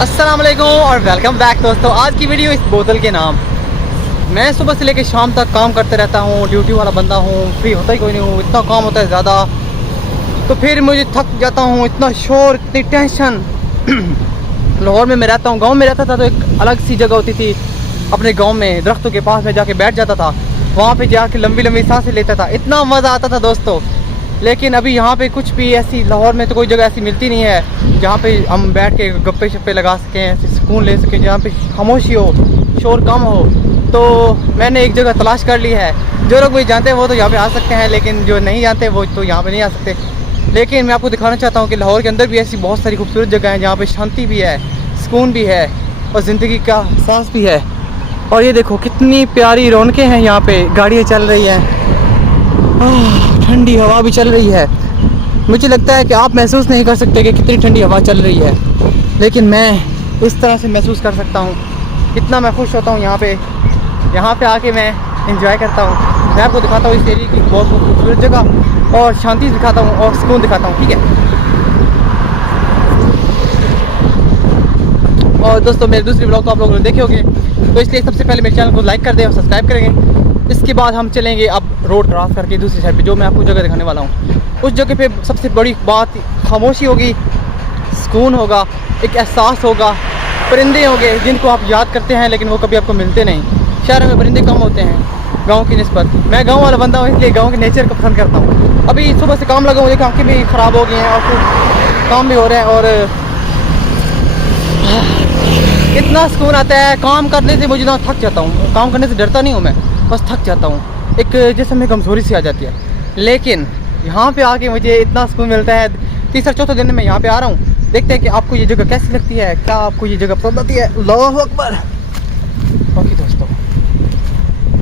अस्सलाम वालेकुम और वेलकम बैक दोस्तों। आज की वीडियो इस बोतल के नाम। मैं सुबह से लेकर शाम तक काम करते रहता हूँ, ड्यूटी वाला बंदा हूँ, फ्री होता ही कोई नहीं हूँ, इतना काम होता है ज़्यादा, तो फिर मुझे थक जाता हूँ। इतना शोर, इतनी टेंशन। लाहौर में मैं रहता हूँ, गांव में रहता था तो एक अलग सी जगह होती थी। अपने गांव में दरख्तों के पास में जाके बैठ जाता था, वहाँ पे जाके लंबी लंबी सांसें लेता था, इतना मज़ा आता था दोस्तों। लेकिन अभी यहाँ पे कुछ भी ऐसी, लाहौर में तो कोई जगह ऐसी मिलती नहीं है जहाँ पे हम बैठ के गप्पे शप्पे लगा सकें, ऐसे सुकून ले सकें, जहाँ पे खामोशी हो, शोर कम हो। तो मैंने एक जगह तलाश कर ली है। जो लोग मुझे जानते हैं वो तो यहाँ पे आ सकते हैं, लेकिन जो नहीं जानते वो तो यहाँ पे नहीं आ सकते। लेकिन मैं आपको दिखाना चाहता हूँ कि लाहौर के अंदर भी ऐसी बहुत सारी खूबसूरत जगह हैं जहाँ पे शांति भी है, सुकून भी है और ज़िंदगी का एहसास भी है। और ये देखो कितनी प्यारी रौनकें हैं यहाँ पे, गाड़ियाँ चल रही हैं, ठंडी हवा भी चल रही है। मुझे लगता है कि आप महसूस नहीं कर सकते कि कितनी ठंडी हवा चल रही है, लेकिन मैं इस तरह से महसूस कर सकता हूँ। कितना मैं खुश होता हूँ यहाँ पे आके मैं इंजॉय करता हूँ। मैं आपको दिखाता हूँ इस एरिया की बहुत खूबसूरत जगह और शांति दिखाता हूँ और सुकून दिखाता हूँ, ठीक है। और दोस्तों मेरे दूसरी ब्लॉग को आप लोगों ने देखे होंगे, तो इसलिए सबसे पहले मेरे चैनल को लाइक कर दें और सब्सक्राइब करेंगे। इसके बाद हम चलेंगे अब रोड क्रॉस करके दूसरी साइड पे, जो मैं आपको जगह दिखाने वाला हूँ। उस जगह पे सबसे बड़ी बात खामोशी होगी, सुकून होगा, एक एहसास होगा, परिंदे होंगे जिनको आप याद करते हैं लेकिन वो कभी आपको मिलते नहीं। शहर में परिंदे कम होते हैं गाँव की निस्बत। मैं गाँव वाला बंदा हूँ, इसलिए गाँव के नेचर को पसंद करता हूँ। अभी सुबह से काम लगा हूँ, देखिए आँखें भी ख़राब हो गई हैं और फिर काम भी हो रहे हैं, और इतना सुकून आता है काम करने से। मुझे ना थक जाता हूँ, काम करने से डरता नहीं हूँ मैं, बस थक जाता हूँ, एक जैसे में कमज़ोरी सी आ जाती है। लेकिन यहाँ पे आके मुझे इतना सुकून मिलता है। तीसरा चौथा दिन मैं यहाँ पे आ रहा हूँ। देखते हैं कि आपको ये जगह कैसी लगती है, क्या आपको ये जगह पसंद आती है। अल्लाहु अकबर। ओके दोस्तों,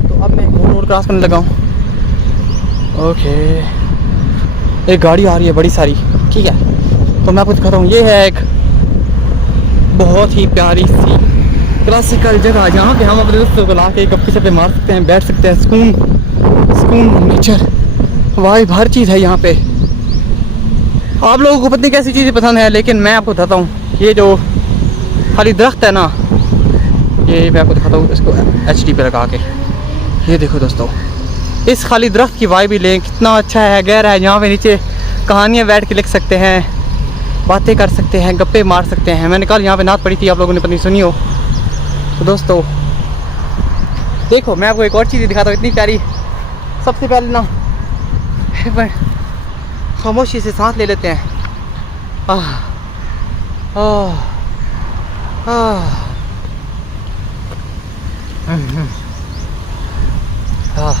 तो अब मैं रोड क्रॉस करने लगा हूँ। ओके, एक गाड़ी आ रही है बड़ी सारी, ठीक है, तो मैं आपको दिखाता हूँ। ये है एक बहुत ही प्यारी सी क्लासिकल जगह जहाँ पे हम अपने दोस्तों को ला के गप्पे शप्पे मार सकते हैं, बैठ सकते हैं। सुकून, नेचर, वाइब, हर चीज़ है यहाँ पे। आप लोगों को पता नहीं कैसी चीज़ें पसंद है, लेकिन मैं आपको बताता हूँ। ये जो खाली दरख्त है ना, ये मैं आपको दिखाता हूँ इसको HD पे लगा के। ये देखो दोस्तों, इस खाली दरख्त की वाइब भी लें, कितना अच्छा है, गहरा है। यहाँ पे नीचे कहानियाँ बैठ के लिख सकते हैं, बातें कर सकते हैं, गप्पे मार सकते हैं। मैंने कल यहाँ पे नात पढ़ी थी, आप लोगों ने पता नहीं सुनी हो। तो दोस्तों देखो, मैं आपको एक और चीज़ दिखाता हूँ, इतनी प्यारी। सबसे पहले ना खामोशी से सांस ले लेते हैं। आह आह आह आह।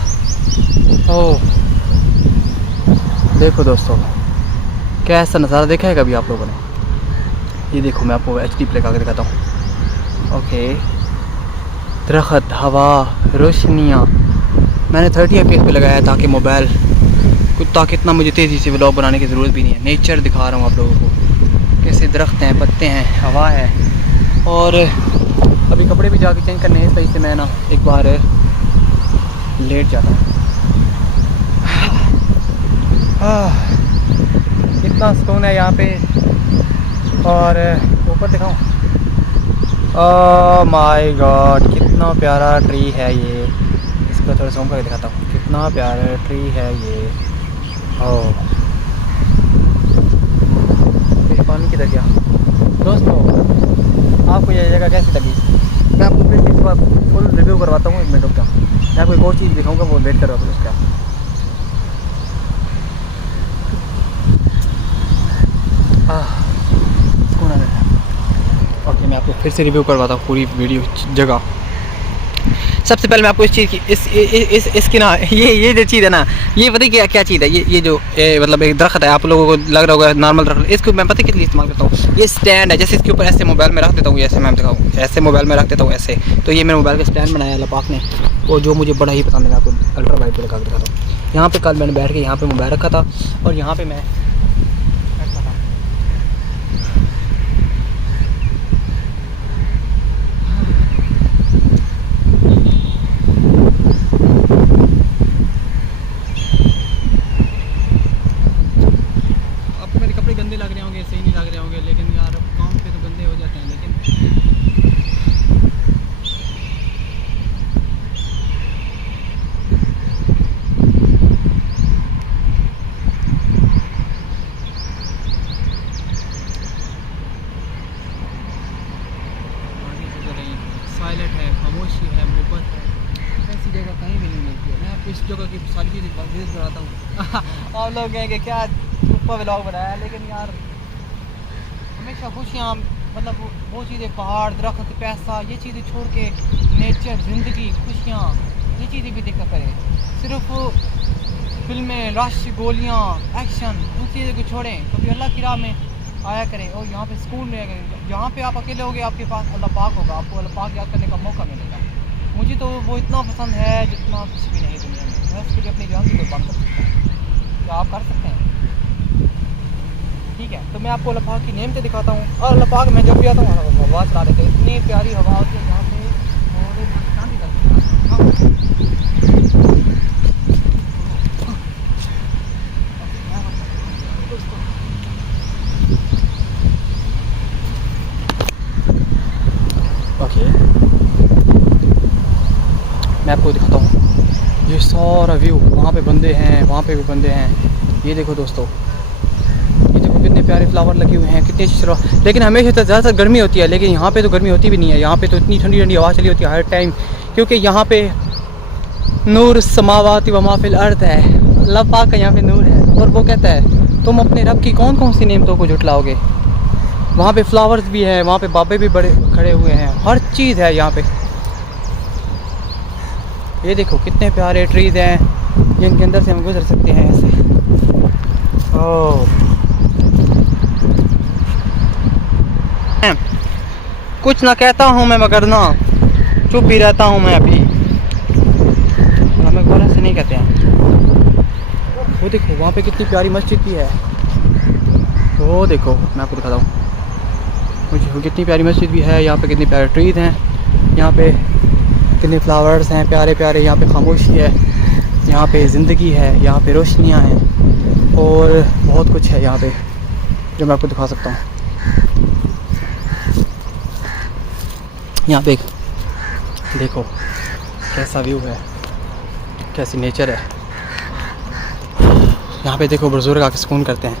ओह देखो दोस्तों, कैसा नज़ारा देखा है कभी आप लोगों ने। ये देखो, मैं आपको HD पे लगा के दिखाता हूँ। ओके, दरख्त, हवा, रोशनियाँ। मैंने 30 FPS पे लगाया है ताकि मोबाइल ताकि इतना मुझे तेज़ी से व्लॉग बनाने की ज़रूरत भी नहीं है। नेचर दिखा रहा हूँ आप लोगों को, कैसे दरख्त हैं, पत्ते हैं, हवा है। और अभी कपड़े भी जाके चेंज करने हैं, सही से मैं ना एक बार लेट जाता हूँ। इतना सुकून है यहाँ पे। और ऊपर दिखाऊँ, ओह माय गॉड, कितना प्यारा ट्री है ये। इसको थोड़ा ज़ूम करके दिखाता हूँ, कितना प्यारा ट्री है ये। ओह, पानी किधर गया दोस्तों। आपको ये जगह कैसी लगी, मैं आपको फिर इस बार फुल रिव्यू करवाता हूँ। एक मिनट रुक जाओ, मैं आपको एक और चीज़ दिखाऊँगा, वो वेट करो फिर उसका। कौन आ रहा है। ओके, मैं आपको फिर से रिव्यू करवाता हूँ पूरी वीडियो जगह। सबसे पहले मैं आपको इस चीज़ की इसकी ना ये जो चीज़ है ना, ये पता है क्या चीज़ है। ये जो मतलब एक दरख्त है, आप लोगों को लग रहा होगा नॉर्मल दरख्त। इसको मैं पता है किस लिए इस्तेमाल करता हूँ। ये स्टैंड है, जैसे इसके ऊपर ऐसे मोबाइल में रख देता हूँ, ऐसे मैं दिखाऊँ, ऐसे मोबाइल में रख देता हूँ ऐसे। तो ये मेरे मोबाइल का स्टैंड बनाया अल्लाह पाक ने, वो जो मुझे बड़ा ही पसंद है। मैं आपको अल्ट्रा वाइड पे लगा के दिखाता हूँ। यहाँ पे कल मैंने बैठ के यहाँ पे मोबाइल रखा था और यहाँ पे मैं गंदे लग रहे होंगे, सही नहीं लग रहे होंगे, लेकिन यार काम पे तो गंदे हो जाते हैं। लेकिन खामोशी है, मोहब्बत है, ऐसी जगह कहीं भी नहीं मिलती है। मैं आपको इस जगह की सारी चीज़ें विजिट कराता हूँ। आप लोग कहेंगे क्या ऊपर व्लॉग बनाया, लेकिन यार हमेशा खुशियाँ, मतलब वो चीज़ें, पहाड़, दरख्त, पैसा, ये चीज़ें छोड़ के नेचर, ज़िंदगी, खुशियाँ, ये चीज़ें भी देखा करें। सिर्फ फिल्में, रश, गोलियाँ, एक्शन, उन चीज़ों को छोड़ें, कभी अल्लाह की राह में आया करें और यहाँ पे सुकून मिलेगा। जहाँ पे आप अकेले होगे आपके पास अल्लाह पाक होगा, आपको अल्लाह पाक याद करने का मौका मिलेगा। मुझे तो वो इतना पसंद है जितना कुछ भी नहीं दुनिया में। मैं उसके लिए अपनी जान भी कुर्बान कर सकता हूँ। क्या आप कर सकते हैं? ठीक है, तो मैं आपको अल्लाह पाक की नेमतें दिखाता हूँ। और अल्लाह पाक, मैं जब भी आता हूँ हवा चला देते हैं, इतनी प्यारी हवा होती है यहाँ पे। और शांति करती है। ओके, मैं आपको दिखाता हूँ ये सारा व्यू। वहाँ पे बंदे हैं, वहाँ पे भी बंदे हैं। ये देखो दोस्तों, ये देखो कितने प्यारे फ्लावर लगे हुए हैं, कितनी अच्छी। लेकिन हमेशा तो ज़्यादातर गर्मी होती है, लेकिन यहाँ पे तो गर्मी होती भी नहीं है। यहाँ पे तो इतनी ठंडी ठंडी हवा चली होती है हर टाइम, क्योंकि यहाँ पे नूर समावाति व माफिल अर्द है। अल्लाह पाक का यहाँ पे नूर है। और वो कहता है तुम अपने रब की कौन कौन सी नेमतों को झुटलाओगे। वहाँ पे फ्लावर्स भी हैं, वहाँ पे बाबे भी बड़े खड़े हुए हैं, हर चीज़ है यहाँ पे। ये देखो कितने प्यारे ट्रीज़ हैं, जिनके अंदर से हम गुजर सकते हैं ऐसे। ओह, कुछ ना कहता हूँ मैं मगर ना चुप ही रहता हूँ मैं अभी। हमें गौर से नहीं कहते हैं। वो देखो वहाँ पे कितनी प्यारी मस्जिद भी है। वो देखो मैं आपको दिखाता हूँ, मुझे कितनी प्यारी मस्जिद भी है। यहाँ पे कितने प्यारे ट्रीज़ हैं, यहाँ पे कितने फ्लावर्स हैं प्यारे प्यारे। यहाँ पे खामोशी है, यहाँ पे ज़िंदगी है, यहाँ पे रोशनियाँ हैं और बहुत कुछ है यहाँ पे जो मैं आपको दिखा सकता हूँ। यहाँ पे देखो कैसा व्यू है, कैसी नेचर है। यहाँ पे देखो बुजुर्ग आके सुकून करते हैं।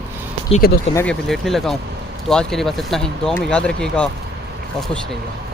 ठीक है दोस्तों, मैं भी अभी लेटने लगा हूँ, तो आज के लिए बस इतना ही। दुआ में याद रखिएगा और खुश रहिएगा।